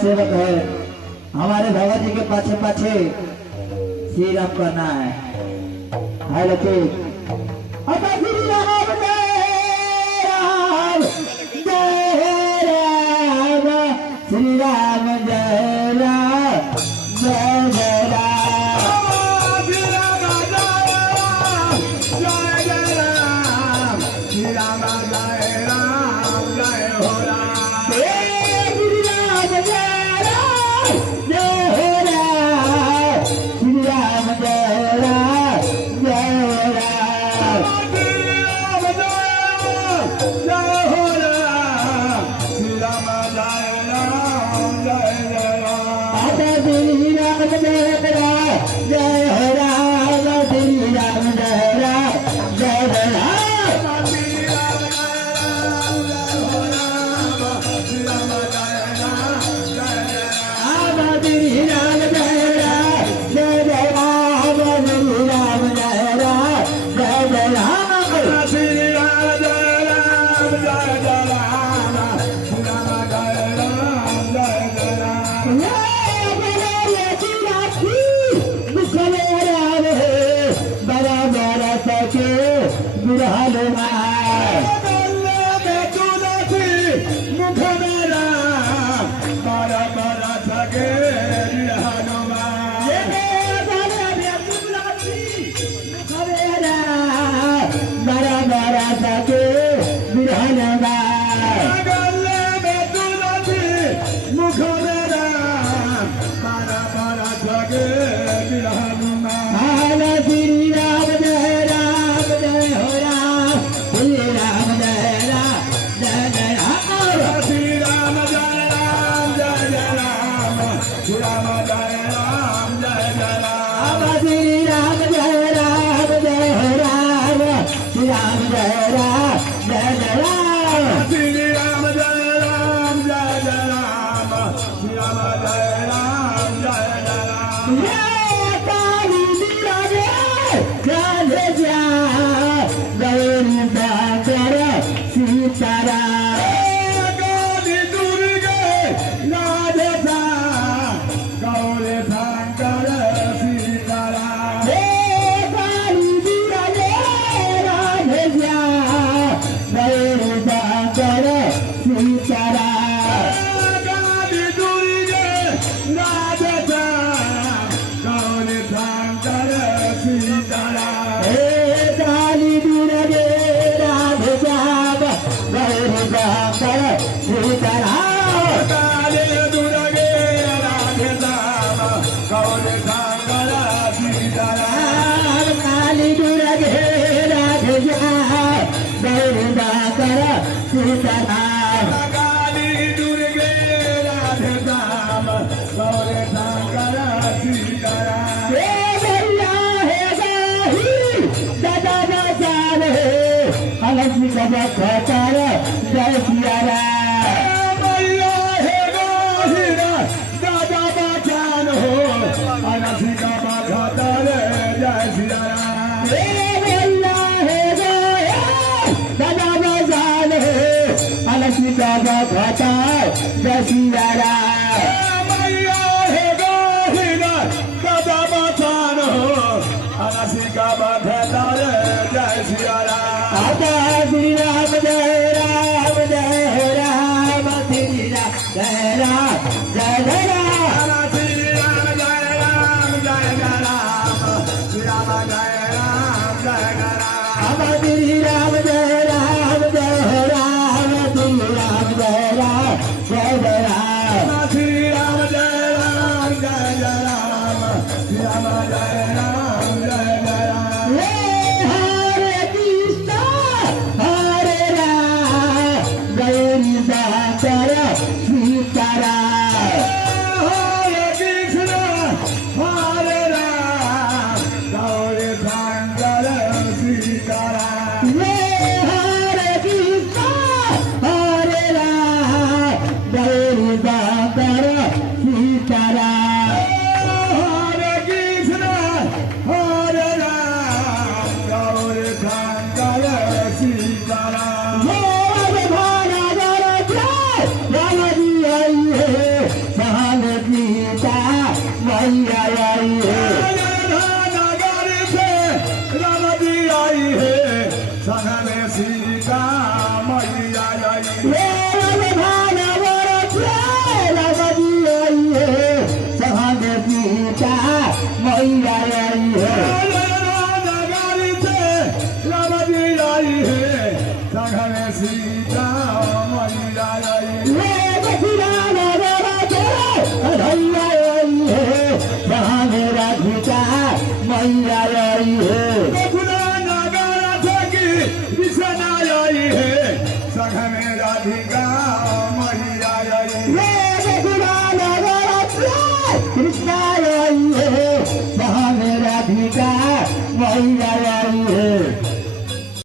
सेवक है, हमारे भगत जी के पाछे पाछे श्री राम करना है। हाय लकी श्री राम जय राम जय राम, श्री राम जय राम जय जय राम। Hare ये भाना बरसे रामजी आई है संगे सीता मैया आई है नगारी से रामजी आई है संघने सीता मैया आई ये बखुरा बरसे धैया आई है संगे राधिका मैया आई है बखुरा नगारा थकी विषना आई है संघने राधिका